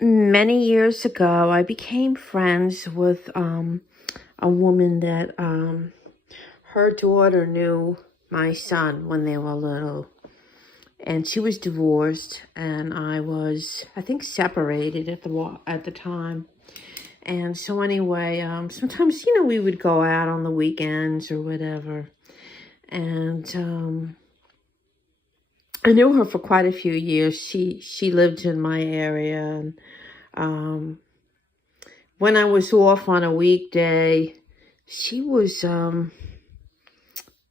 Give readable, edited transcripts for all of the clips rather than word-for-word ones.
Many years ago, I became friends with a woman that her daughter knew my son when they were little. And she was divorced, and I was, I think, separated at the time. And so anyway, sometimes, we would go out on the weekends or whatever. And I knew her for quite a few years. She lived in my area, and when I was off on a weekday, she was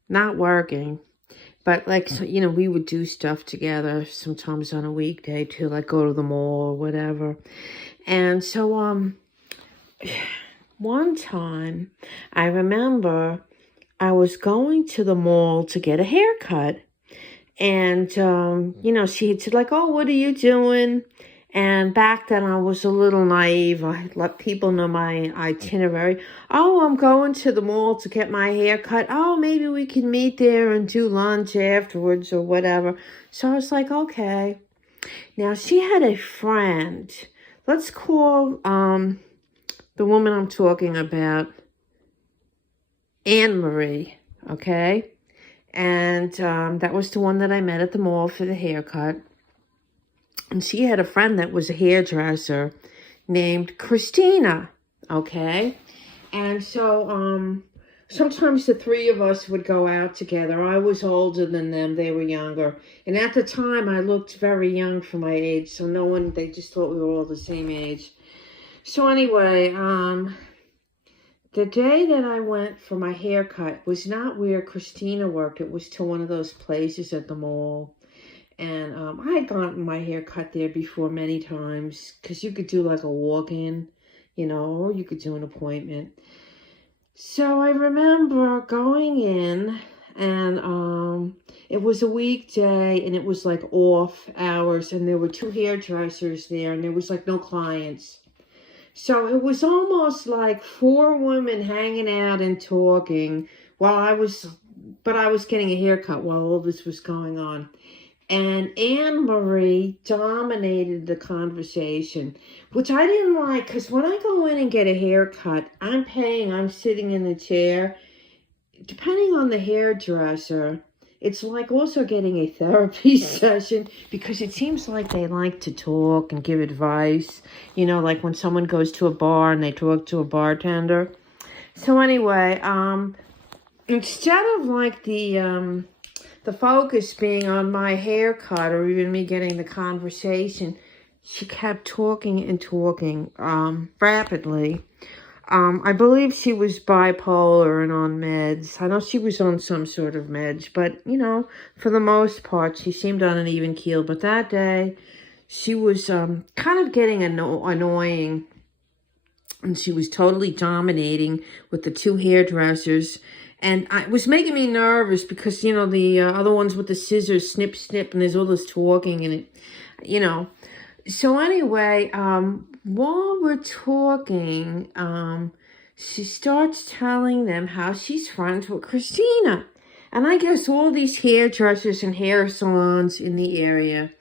not working. But like, so, we would do stuff together sometimes on a weekday too, like go to the mall or whatever. And so one time I remember I was going to the mall to get a haircut. And, she had said like, oh, what are you doing? And back then I was a little naive. I let people know my itinerary. Oh, I'm going to the mall to get my hair cut. Oh, maybe we can meet there and do lunch afterwards or whatever. So I was like, okay. Now she had a friend. Let's call the woman I'm talking about Anne Marie, okay? And that was the one that I met at the mall for the haircut. And she had a friend that was a hairdresser named Christina, okay? And so sometimes the three of us would go out together. I was older than them. They were younger. And at the time, I looked very young for my age. So they just thought we were all the same age. So anyway, the day that I went for my haircut was not where Christina worked. It was to one of those places at the mall. And I had gotten my hair cut there before many times because you could do like a walk-in, or you could do an appointment. So I remember going in, and it was a weekday, and it was like off hours, and there were two hairdressers there, and there was like no clients. So it was almost like four women hanging out and talking while I was getting a haircut while all this was going on. And Anne Marie dominated the conversation, which I didn't like, because when I go in and get a haircut, I'm sitting in the chair. Depending on the hairdresser, it's like also getting a therapy session, because it seems like they like to talk and give advice, like when someone goes to a bar and they talk to a bartender. So anyway, instead of like the focus being on my haircut or even me getting the conversation, she kept talking and talking rapidly. I believe she was bipolar and on meds. I know she was on some sort of meds, but, for the most part, she seemed on an even keel. But that day, she was kind of getting annoying, and she was totally dominating with the two hairdressers. And it was making me nervous because, the other ones with the scissors, snip, snip, and there's all this talking and it, So anyway, while we're talking, she starts telling them how she's friends with Christina. And I guess all these hairdressers and hair salons in the area,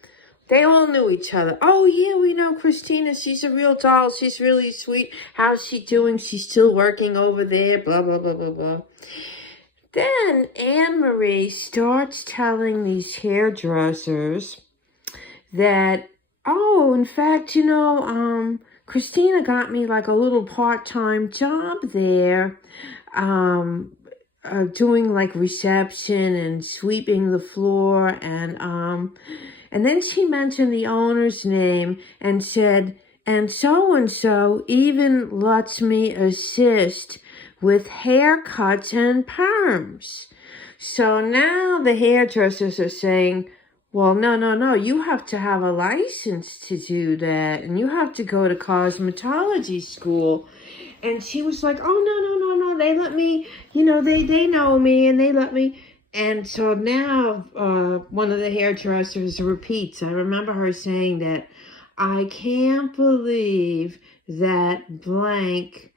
they all knew each other. Oh, yeah, we know Christina. She's a real doll. She's really sweet. How's she doing? She's still working over there, blah, blah, blah, blah, blah. Then Anne Marie starts telling these hairdressers that, oh, in fact, Christina got me like a little part-time job there, doing like reception and sweeping the floor, and then she mentioned the owner's name and said, and so even lets me assist with haircuts and perms. So now the hairdressers are saying, well, no, you have to have a license to do that, and you have to go to cosmetology school. And she was like, oh, no, they let me, they know me, and they let me. And so now one of the hairdressers repeats. I remember her saying that, I can't believe that blank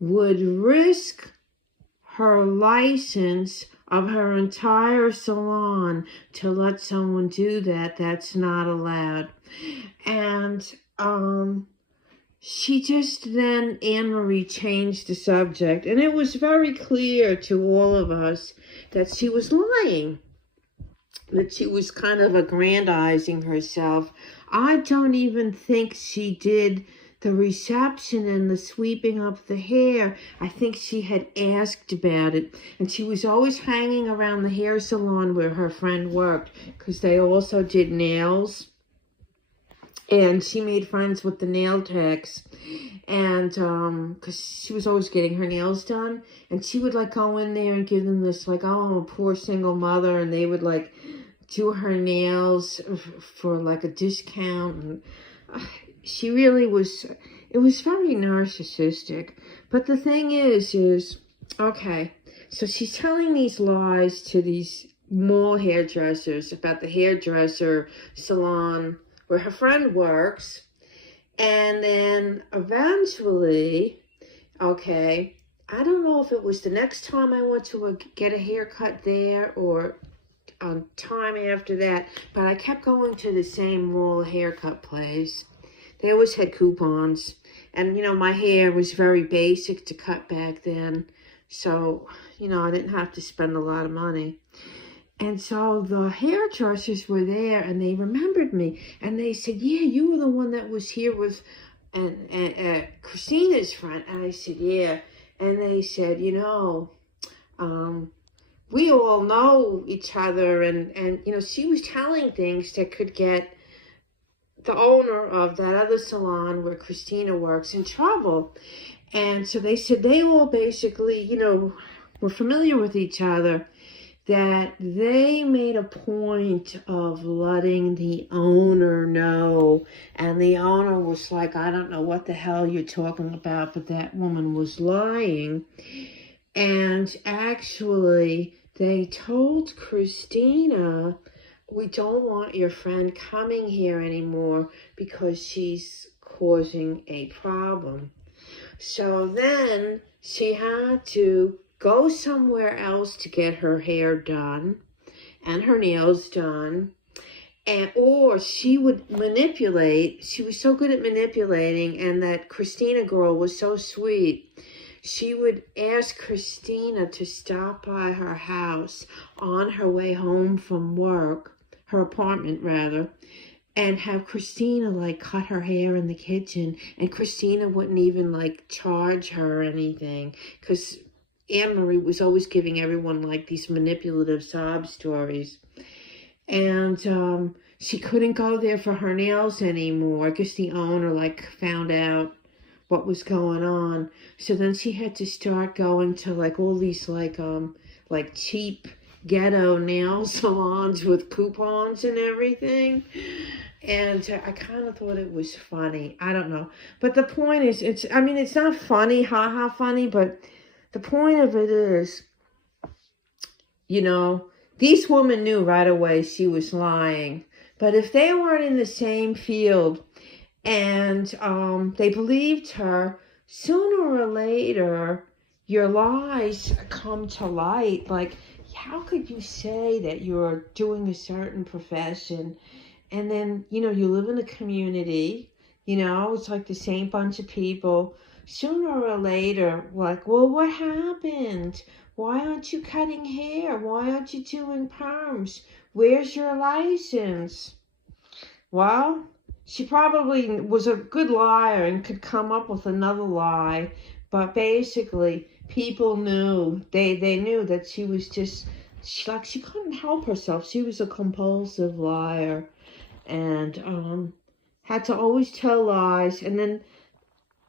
would risk her license of her entire salon to let someone do that. That's not allowed. And she just then, Anne-Marie changed the subject, and it was very clear to all of us that she was lying, that she was kind of aggrandizing herself. I don't even think she did the reception and the sweeping up the hair. I think she had asked about it, and she was always hanging around the hair salon where her friend worked, because they also did nails. And she made friends with the nail techs, and because she was always getting her nails done, and she would like go in there and give them this like, oh, I'm a poor single mother, and they would like do her nails for like a discount. And she really was, it was very narcissistic. But the thing is, okay, so she's telling these lies to these mall hairdressers about the hairdresser salon where her friend works, and then eventually, okay, I don't know if it was the next time I went to get a haircut there or time after that, but I kept going to the same mall haircut place. They always had coupons, and you know, my hair was very basic to cut back then, so you know, I didn't have to spend a lot of money. And so the hairdressers were there, and they remembered me, and they said, yeah, you were the one that was here with Christina's friend. And I said, yeah. And they said, you know, we all know each other, and you know, she was telling things that could get the owner of that other salon where Christina works in trouble. And so they said they all basically, you know, were familiar with each other, that they made a point of letting the owner know. And the owner was like, I don't know what the hell you're talking about, but that woman was lying. And actually, they told Christina, we don't want your friend coming here anymore because she's causing a problem. So then she had to go somewhere else to get her hair done and her nails done, or she would manipulate. She was so good at manipulating, and that Christina girl was so sweet. She would ask Christina to stop by her house on her way home from work, her apartment rather, and have Christina like cut her hair in the kitchen, and Christina wouldn't even like charge her or anything, because Anne-Marie was always giving everyone like these manipulative sob stories. And she couldn't go there for her nails anymore. I guess the owner like found out what was going on. So then she had to start going to like all these like cheap ghetto nail salons with coupons and everything. And I kind of thought it was funny. I don't know. But the point is, it's not funny, ha funny, but the point of it is, you know, these women knew right away she was lying. But if they weren't in the same field and they believed her, sooner or later, your lies come to light. Like, how could you say that you're doing a certain profession and then, you know, you live in a community, you know, it's like the same bunch of people. Sooner or later, like, well, what happened? Why aren't you cutting hair? Why aren't you doing perms? Where's your license? Well, she probably was a good liar and could come up with another lie. But basically, people knew, they knew that she was just, she couldn't help herself. She was a compulsive liar, and had to always tell lies. And then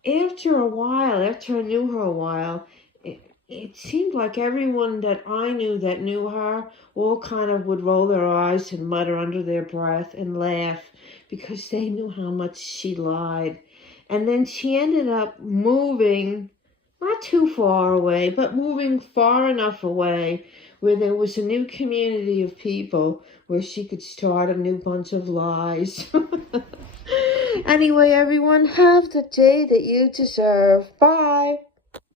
after a while, after I knew her a while, it seemed like everyone that I knew that knew her all kind of would roll their eyes and mutter under their breath and laugh because they knew how much she lied. And then she ended up moving, not too far away, but moving far enough away where there was a new community of people where she could start a new bunch of lies. Anyway, everyone, have the day that you deserve. Bye.